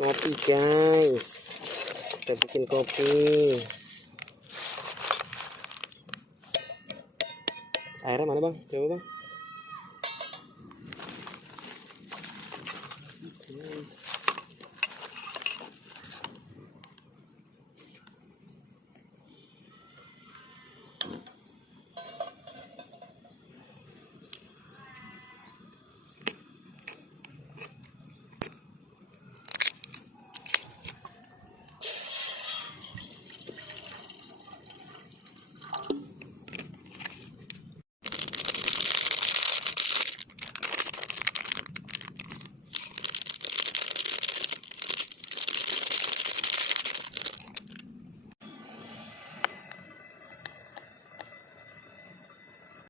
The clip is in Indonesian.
Kopi guys, kita bikin kopi. Airnya mana bang? Coba bang.